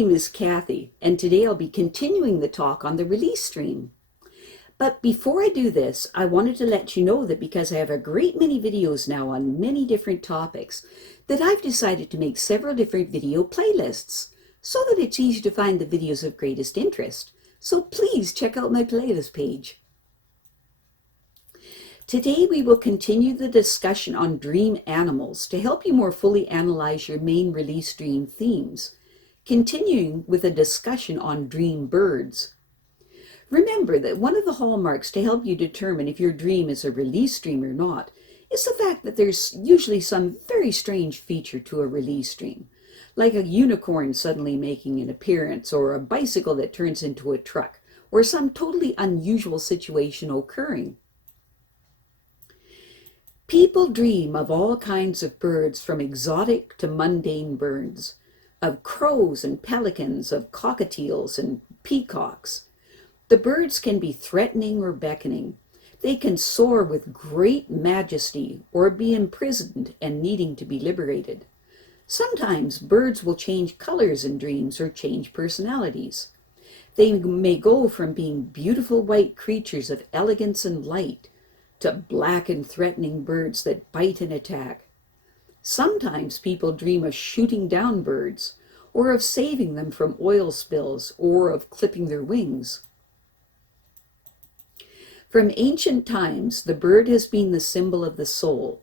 name is Kathy, and today I'll be continuing the talk on the release stream. But before I do this, I wanted to let you know that because I have a great many videos now on many different topics, that I've decided to make several different video playlists so that it's easy to find the videos of greatest interest. So please check out my playlist page. Today we will continue the discussion on dream animals to help you more fully analyze your main release dream themes, continuing with a discussion on dream birds. Remember that one of the hallmarks to help you determine if your dream is a release dream or not is the fact that there's usually some very strange feature to a release dream, like a unicorn suddenly making an appearance, or a bicycle that turns into a truck, or some totally unusual situation occurring. People dream of all kinds of birds, from exotic to mundane birds, of crows and pelicans, of cockatiels and peacocks. The birds can be threatening or beckoning. They can soar with great majesty or be imprisoned and needing to be liberated. Sometimes birds will change colors in dreams or change personalities. They may go from being beautiful white creatures of elegance and light to black and threatening birds that bite and attack. Sometimes people dream of shooting down birds, or of saving them from oil spills, or of clipping their wings. From ancient times, the bird has been the symbol of the soul.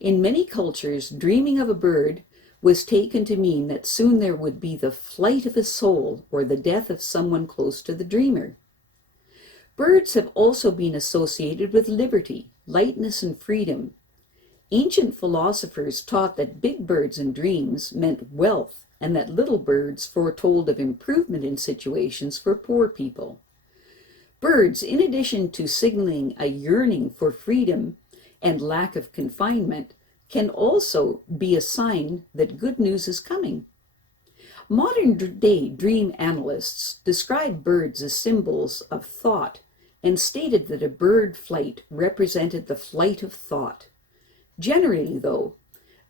In many cultures, dreaming of a bird was taken to mean that soon there would be the flight of a soul or the death of someone close to the dreamer. Birds have also been associated with liberty, lightness, and freedom. Ancient philosophers taught that big birds in dreams meant wealth, and that little birds foretold of improvement in situations for poor people. Birds, in addition to signaling a yearning for freedom and lack of confinement, can also be a sign that good news is coming. Modern-day dream analysts describe birds as symbols of thought and stated that a bird flight represented the flight of thought. Generally, though,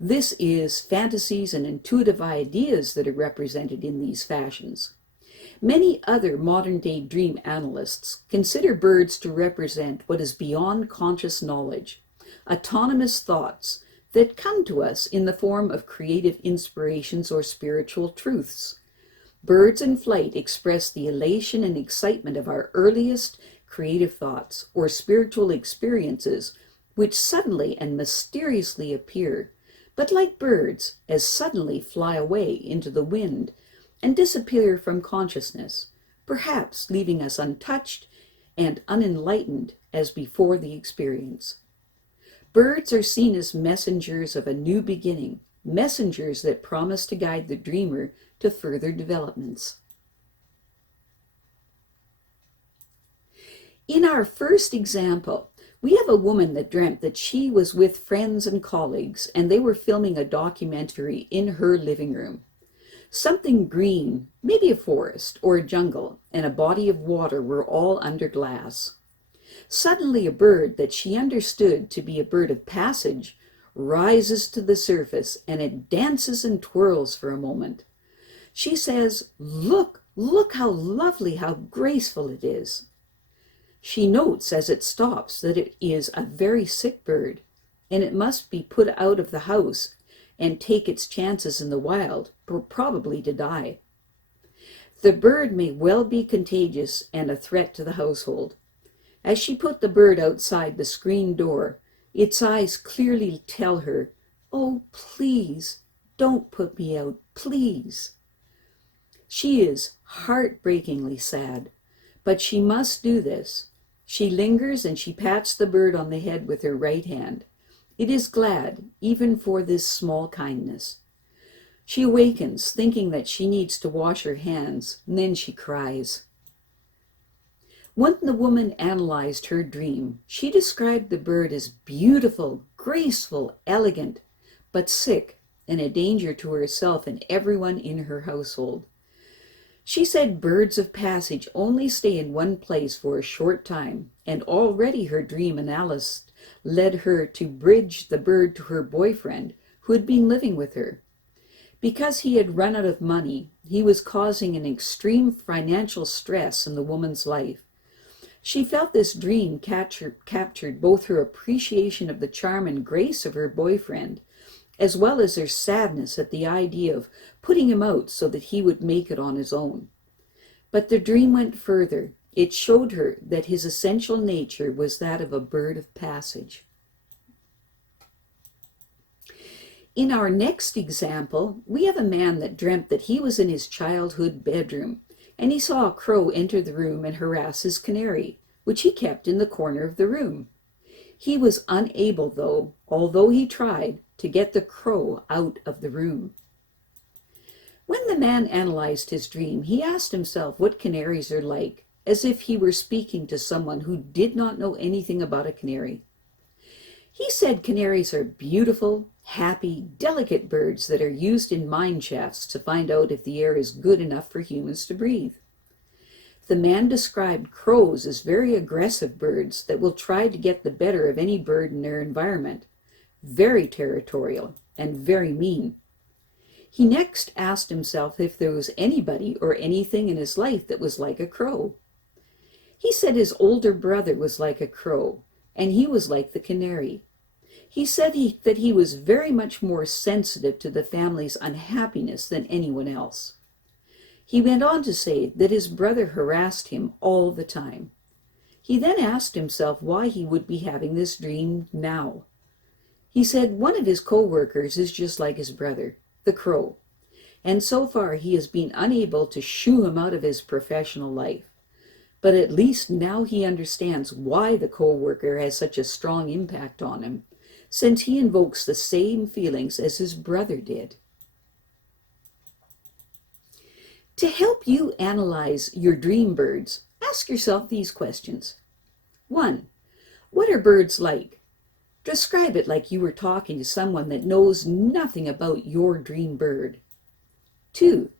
this is fantasies and intuitive ideas that are represented in these fashions. Many other modern-day dream analysts consider birds to represent what is beyond conscious knowledge, autonomous thoughts that come to us in the form of creative inspirations or spiritual truths. Birds in flight express the elation and excitement of our earliest creative thoughts or spiritual experiences, which suddenly and mysteriously appear, but like birds, as suddenly fly away into the wind and disappear from consciousness, perhaps leaving us untouched and unenlightened as before the experience. Birds are seen as messengers of a new beginning, messengers that promise to guide the dreamer to further developments. In our first example, we have a woman that dreamt that she was with friends and colleagues, and they were filming a documentary in her living room. Something green, maybe a forest or a jungle, and a body of water were all under glass. Suddenly a bird that she understood to be a bird of passage rises to the surface, and it dances and twirls for a moment. She says, "Look, look how lovely, how graceful it is." She notes as it stops that it is a very sick bird, and it must be put out of the house and take its chances in the wild, probably to die. The bird may well be contagious and a threat to the household. As she put the bird outside the screen door, its eyes clearly tell her, "Oh, please, don't put me out, please." She is heartbreakingly sad, but she must do this. She lingers and she pats the bird on the head with her right hand. It is glad, even for this small kindness. She awakens, thinking that she needs to wash her hands, and then she cries. When the woman analyzed her dream, she described the bird as beautiful, graceful, elegant, but sick and a danger to herself and everyone in her household. She said birds of passage only stay in one place for a short time, and already her dream analyst led her to bridge the bird to her boyfriend, who had been living with her. Because he had run out of money, he was causing an extreme financial stress in the woman's life. She felt this dream captured both her appreciation of the charm and grace of her boyfriend, as well as her sadness at the idea of putting him out so that he would make it on his own. But the dream went further. It showed her that his essential nature was that of a bird of passage. In our next example, we have a man that dreamt that he was in his childhood bedroom, and he saw a crow enter the room and harass his canary, which he kept in the corner of the room. He was unable, though, although he tried, to get the crow out of the room. When the man analyzed his dream, he asked himself what canaries are like, as if he were speaking to someone who did not know anything about a canary. He said canaries are beautiful, happy, delicate birds that are used in mine shafts to find out if the air is good enough for humans to breathe. The man described crows as very aggressive birds that will try to get the better of any bird in their environment, very territorial and very mean. He next asked himself if there was anybody or anything in his life that was like a crow. He said his older brother was like a crow, and he was like the canary. He said that he was very much more sensitive to the family's unhappiness than anyone else. He went on to say that his brother harassed him all the time. He then asked himself why he would be having this dream now. He said one of his co-workers is just like his brother, the crow, and so far he has been unable to shoo him out of his professional life. But at least now he understands why the co-worker has such a strong impact on him, since he invokes the same feelings as his brother did. To help you analyze your dream birds, ask yourself these questions. 1. What are birds like? Describe it like you were talking to someone that knows nothing about your dream bird. 2.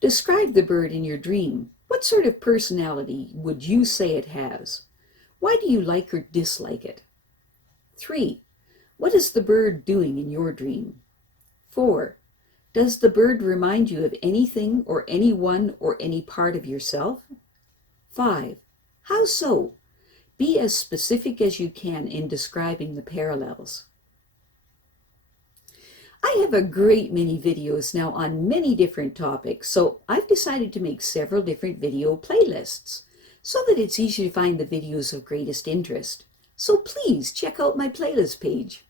Describe the bird in your dream. What sort of personality would you say it has? Why do you like or dislike it? 3. What is the bird doing in your dream? 4. Does the bird remind you of anything or anyone or any part of yourself? 5. How so? Be as specific as you can in describing the parallels. I have a great many videos now on many different topics, so I've decided to make several different video playlists so that it's easy to find the videos of greatest interest. So please check out my playlist page.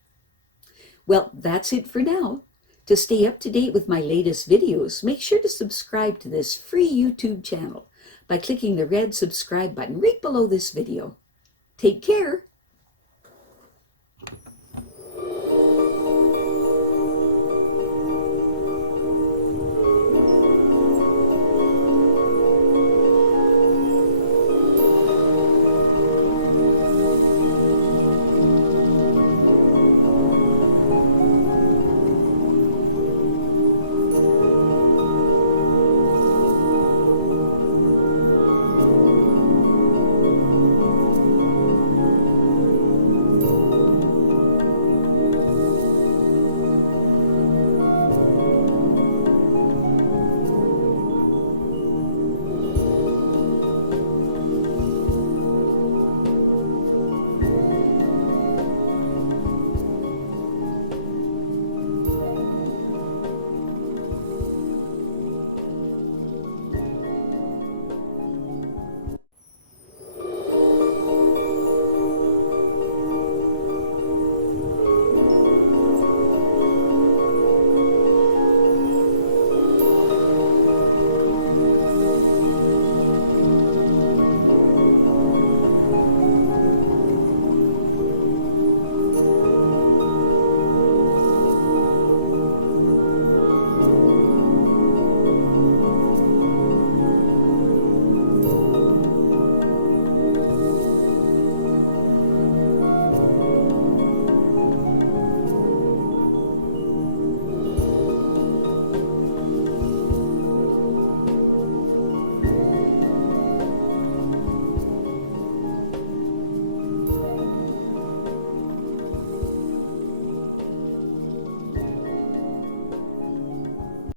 Well, that's it for now. To stay up to date with my latest videos, make sure to subscribe to this free YouTube channel by clicking the red subscribe button right below this video. Take care.